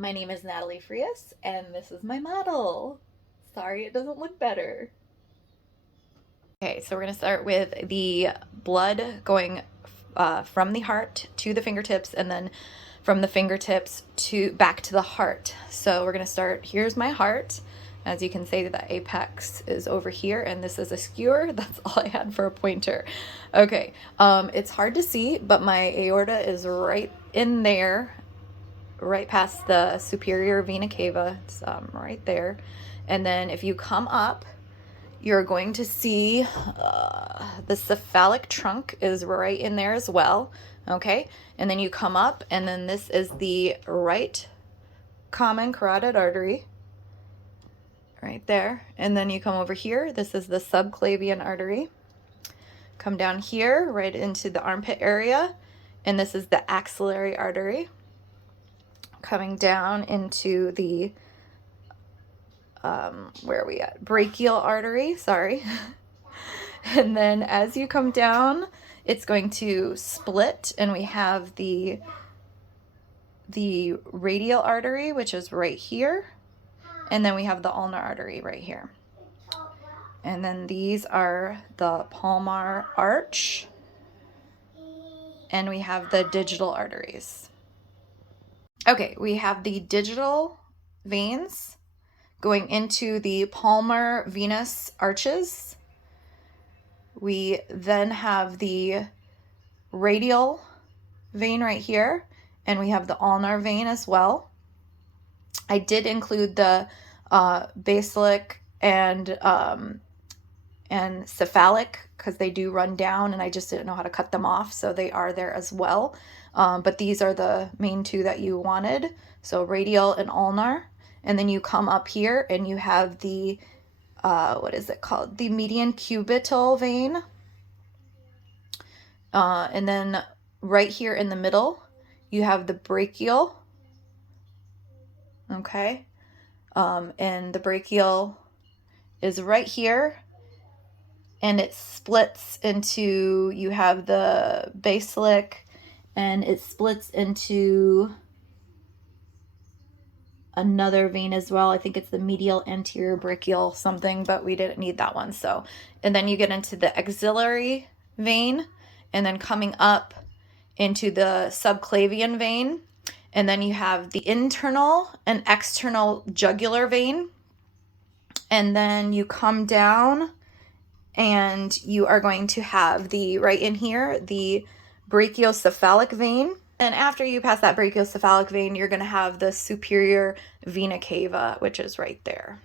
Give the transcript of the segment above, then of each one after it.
My name is Natalie Frias, and this is my model. Sorry it doesn't look better. Okay, so we're going to start with the blood going from the heart to the fingertips, and then from the fingertips to back to the heart. So we're going to start, here's my heart. As you can see, the apex is over here, and this is a skewer. That's all I had for a pointer. Okay, it's hard to see, but my aorta is right in there, right past the superior vena cava. It's right there. And then if you come up, you're going to see the cephalic trunk is right in there as well. Okay, and then you come up, and then this is the right common carotid artery right there. And then you come over here, this is the subclavian artery. Come down here right into the armpit area, and this is the axillary artery. Coming down into the where are we at? Brachial artery, sorry. And then as you come down, it's going to split, and we have the radial artery, which is right here, and then we have the ulnar artery right here. And then these are the palmar arch, and we have the digital arteries. Okay, we have the digital veins going into the palmar venous arches. We then have the radial vein right here, and we have the ulnar vein as well. I did include the basilic and cephalic because they do run down, and I just didn't know how to cut them off, so they are there as well. But these are the main two that you wanted, so radial and ulnar. And then you come up here, and you have the what is it called? The median cubital vein. And then right here in the middle, you have the brachial. Okay. And the brachial is right here, and it splits into, you have the basilic, and it splits into another vein as well. I think it's the medial anterior brachial something, but we didn't need that one. So, and then you get into the axillary vein, and then coming up into the subclavian vein, and then you have the internal and external jugular vein, and then you come down, and you are going to have the, right in here, the brachiocephalic vein. And after you pass that brachiocephalic vein, you're going to have the superior vena cava, which is right there.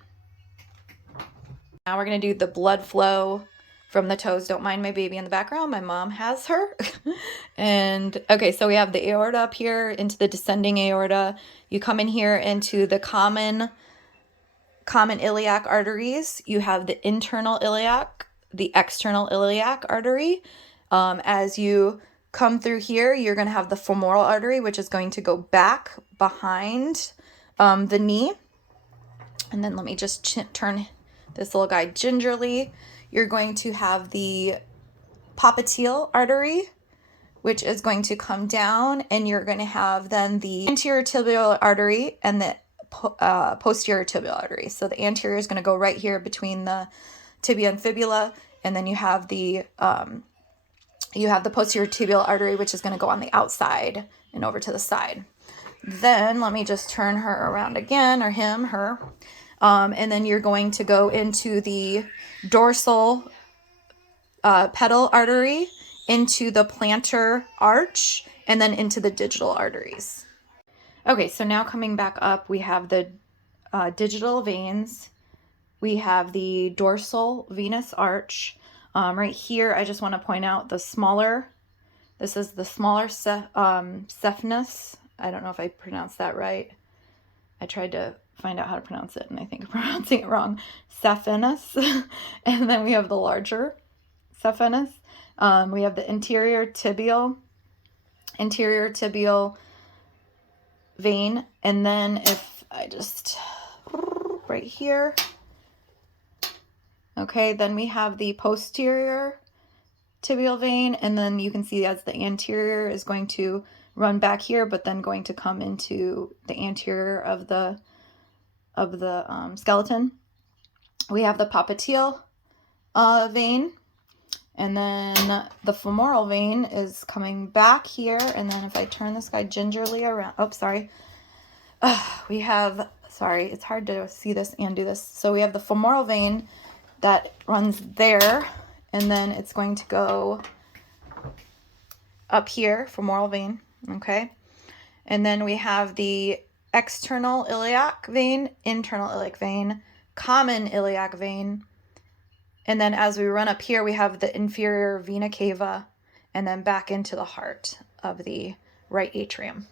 Now we're going to do the blood flow from the toes. Don't mind my baby in the background. My mom has her. And okay, so we have the aorta up here into the descending aorta. You come in here into the common iliac arteries. You have the internal iliac, the external iliac artery. As you come through here, you're going to have the femoral artery, which is going to go back behind the knee. And then let me just turn this little guy gingerly. You're going to have the popliteal artery, which is going to come down, and you're going to have then the anterior tibial artery and the posterior tibial artery. So the anterior is going to go right here between the tibia and fibula, and then you have the posterior tibial artery, which is going to go on the outside and over to the side. Then let me just turn her around again, or him, her. And then you're going to go into the dorsal pedal artery, into the plantar arch, and then into the digital arteries. Okay, so now coming back up, we have the digital veins. We have the dorsal venous arch. Right here, I just want to point out the smaller, this is the smaller cephalus. I don't know if I pronounced that right. I tried to find out how to pronounce it, and I think I'm pronouncing it wrong. Cephalus. And then we have the larger cephalus. We have the anterior tibial vein. And then if I just, right here. Okay, then we have the posterior tibial vein, and then you can see as the anterior is going to run back here, but then going to come into the anterior of the skeleton. We have the popliteal vein, and then the femoral vein is coming back here. And then if I turn this guy gingerly around, oh, sorry. We have, sorry, it's hard to see this and do this. So we have the femoral vein that runs there, and then it's going to go up here, femoral vein, okay? And then we have the external iliac vein, internal iliac vein, common iliac vein, and then as we run up here, we have the inferior vena cava, and then back into the heart of the right atrium.